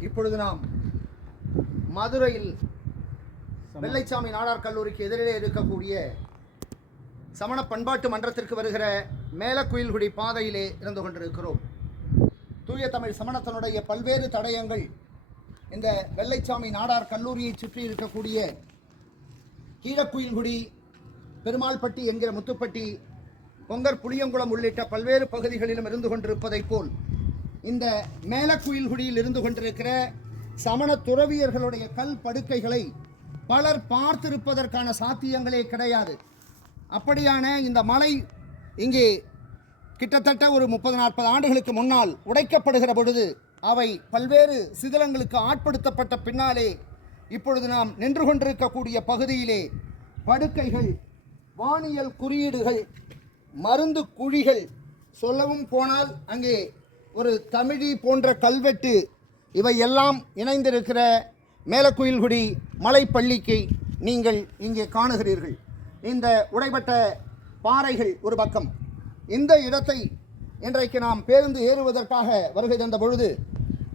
இப்பொழுது நாம் மதுரையில் வெள்ளைச்சாமி நாடார் கல்லூரிக்கு எதிரிலே இருக்கக்கூடிய சமண பண்பாட்டு மன்றத்திற்கு வருகிற மேலக்குயில்குடி பாதையிலே இருந்து கொண்டிருக்கிறோம். தூய தமிழ் சமணத்தினுடைய பல்வேறு தடயங்கள் இந்த வெள்ளைச்சாமி நாடார் கல்லூரியை சுற்றி இருக்கக்கூடிய கீழக்குயில்குடி பெருமாள்பட்டி என்கிற முத்துப்பட்டி பொங்கற் புளியங்குளம் உள்ளிட்ட பல்வேறு பகுதிகளிலும் இருந்து கொண்டிருப்பதைப் போல் இந்த மேலக்குயில்குடியில் இருந்து கொண்டிருக்கிற சமண துறவியர்களுடைய கல் படுக்கைகளை பலர் பார்த்திருப்பதற்கான சாத்தியங்களே கிடையாது. அப்படியான இந்த மலை இங்கே கிட்டத்தட்ட ஒரு முப்பது நாற்பது ஆண்டுகளுக்கு முன்னால் உடைக்கப்படுகிற பொழுது அவை பல்வேறு சிதிலங்களுக்கு ஆட்படுத்தப்பட்ட பின்னாலே இப்பொழுது நாம் நின்று கொண்டிருக்கக்கூடிய பகுதியிலே படுக்கைகள் வானியல் குறியீடுகள் மருந்து குழிகள் சொல்லவும் போனால் அங்கே ஒரு தமிழி போன்ற கல்வெட்டு இவை எல்லாம் இணைந்திருக்கிற மேலக்குயில்குடி மலைப்பள்ளிக்கு நீங்கள் இங்கே காணுகிறீர்கள். இந்த உடைபட்ட பாறைகள் ஒரு பக்கம். இந்த இடத்தை இன்றைக்கு நாம் பேருந்து ஏறுவதற்காக வருகை தந்த பொழுது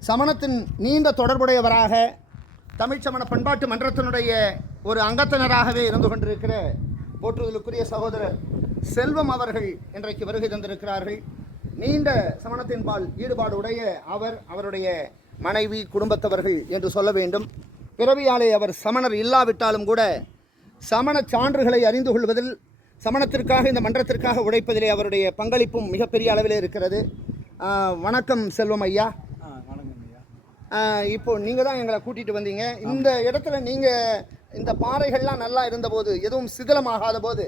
சமணத்தின் நீண்ட தொடர்புடையவராக தமிழ்ச்சமண பண்பாட்டு மன்றத்தினுடைய ஒரு அங்கத்தினராகவே இருந்து கொண்டிருக்கிற போற்றுதலுக்குரிய சகோதரர் செல்வம் அவர்கள் இன்றைக்கு வருகை தந்திருக்கிறார்கள். நீண்ட சமணத்தின்பால் ஈடுபாடு உடைய அவர் அவருடைய மனைவி குடும்பத்தவர்கள் என்று சொல்ல வேண்டும். பிறவியாலே அவர் சமணர் இல்லாவிட்டாலும் கூட சமண சான்றுகளை அறிந்து கொள்வதில் சமணத்திற்காக இந்த மன்றத்திற்காக உழைப்பதிலே அவருடைய பங்களிப்பும் மிகப்பெரிய அளவில் இருக்கிறது. வணக்கம் செல்வம் ஐயா. இப்போ நீங்கள் தான் எங்களை கூட்டிகிட்டு வந்தீங்க. இந்த இடத்துல நீங்கள் இந்த பாறைகள்லாம் நல்லா இருந்தபோது எதுவும் சிதிலமாகாத போது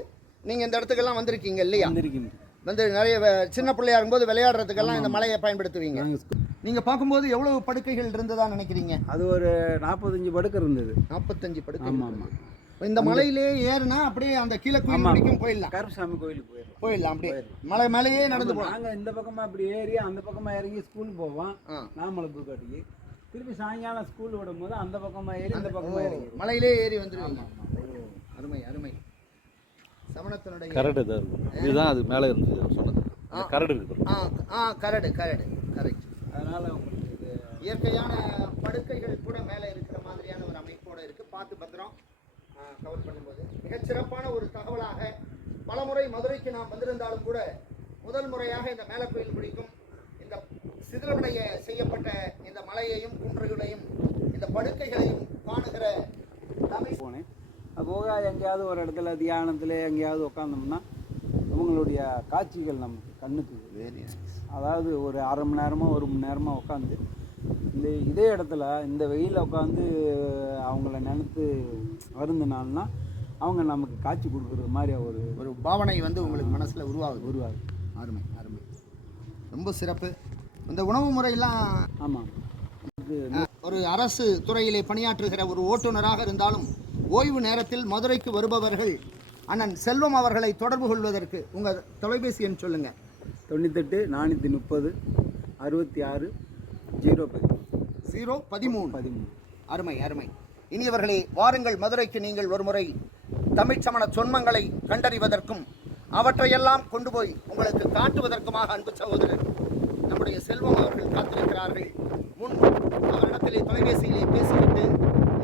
நீங்கள் இந்த இடத்துக்கெல்லாம் வந்திருக்கீங்க இல்லையா? வந்திருக்கீங்க. வந்து நிறைய சின்ன பிள்ளையா இருக்கும்போது விளையாடுறதுக்கெல்லாம் இந்த மலையை பயன்படுத்துவீங்க. நாங்கள் பார்க்கும்போது எவ்வளவு படுக்கைகள் இருந்ததா நினைக்கிறீங்க? அது ஒரு நாற்பத்தஞ்சு படுக்கை இருந்தது. நாற்பத்தஞ்சு படுக்கை ஆமாம் ஆமாம் இந்த மலையிலே ஏறுனா அப்படியே அந்த கீழே குயில் போயிடலாம். கருப்பசாமி கோயிலுக்கு போயிடலாம். போயிடலாம் அப்படியே. மலை மேலேயே நடந்து போகலாம். நாங்கள் இந்த பக்கமாக இப்படி ஏறி அந்த பக்கமாக இறங்கி ஸ்கூலுக்கு போவோம். நாமலை பூக்காட்டிக்கு. திருப்பி சாயங்காலம் ஸ்கூல் விடும் போது அந்த பக்கமாக ஏறி இந்த பக்கமாக இறங்கி மலையிலே ஏறி அருமை சமணத்தினுடைய கரடு தான் இருக்கும். இதுதான் அது மேலே இருந்தது சொன்னது. கரடு இருக்கு ஆ ஆ கரடு கரடு. கரெக்ட் அதனால் உங்களுக்கு இது இயற்கையான படுக்கைகள் கூட மேலே இருக்கிற மாதிரியான ஒரு அமைப்போட இருக்கு. பார்த்து பத்திரம் கவர் பண்ணும்போது. மிகச்சிறப்பான ஒரு தகவலாக பலமுறை மதுரைக்கு நாம் வந்திருந்தாலும் கூட முதல் முறையாக இந்த மேலக்கோயில் பிடிக்கும் இந்த சிதிலமடைய செய்யப்பட்ட இந்த மலையையும் குன்றுகளையும் இந்த படுக்கைகளையும் காணுகிற தமிழ் போனேன். போக எங்கேயாவது ஒரு இடத்துல தியானத்தில் எங்கேயாவது உட்காந்தோம்னா அவங்களுடைய காட்சிகள் நமக்கு கண்ணுக்கு அதாவது ஒரு அரை மணி நேரமோ ஒரு மணி நேரமோ உட்காந்து இந்த இதே இடத்துல இந்த வெயிலில் உட்காந்து அவங்கள நினைத்து வருந்தினால்னா அவங்க நமக்கு காட்சி கொடுக்குறது மாதிரி ஒரு ஒரு பாவனை வந்து உங்களுக்கு மனசுல உருவாகுது. உருவாது அருமை அருமை. ரொம்ப சிறப்பு. இந்த உணவு முறையெல்லாம் ஆமாம். ஒரு அரசு துறையிலே பணியாற்றுகிற ஒரு ஓட்டுநராக இருந்தாலும் ஓய்வு நேரத்தில் மதுரைக்கு வருபவர்கள் அண்ணன் செல்வம் அவர்களை தொடர்பு கொள்வதற்கு உங்கள் தொலைபேசி எண் சொல்லுங்க. தொண்ணூத்தெட்டு நானூற்றி முப்பது அறுபத்தி ஆறு ஜீரோ பதிமூணு ஜீரோ பதிமூணு. பதிமூணு. அருமை அருமை. இனியவர்களே வாருங்கள் மதுரைக்கு நீங்கள் ஒருமுறை தமிழ்ச் சமண சொன்மங்களை கண்டறிவதற்கும் அவற்றையெல்லாம் கொண்டு போய் உங்களுக்கு காட்டுவதற்குமாக அன்பு சகோதரர் நம்முடைய செல்வம் அவர்கள் காத்திருக்கிறார்கள். முன் அவரிடத்திலே தொலைபேசியிலே பேசிவிட்டு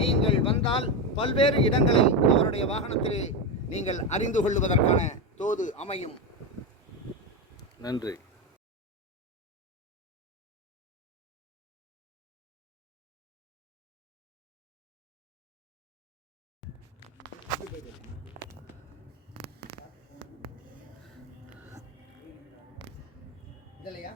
நீங்கள் வந்தால் பல்வேறு இடங்களை அவருடைய வாகனத்திலே நீங்கள் அறிந்து கொள்வதற்கான தோது அமையும். நன்றி. இல்லையா?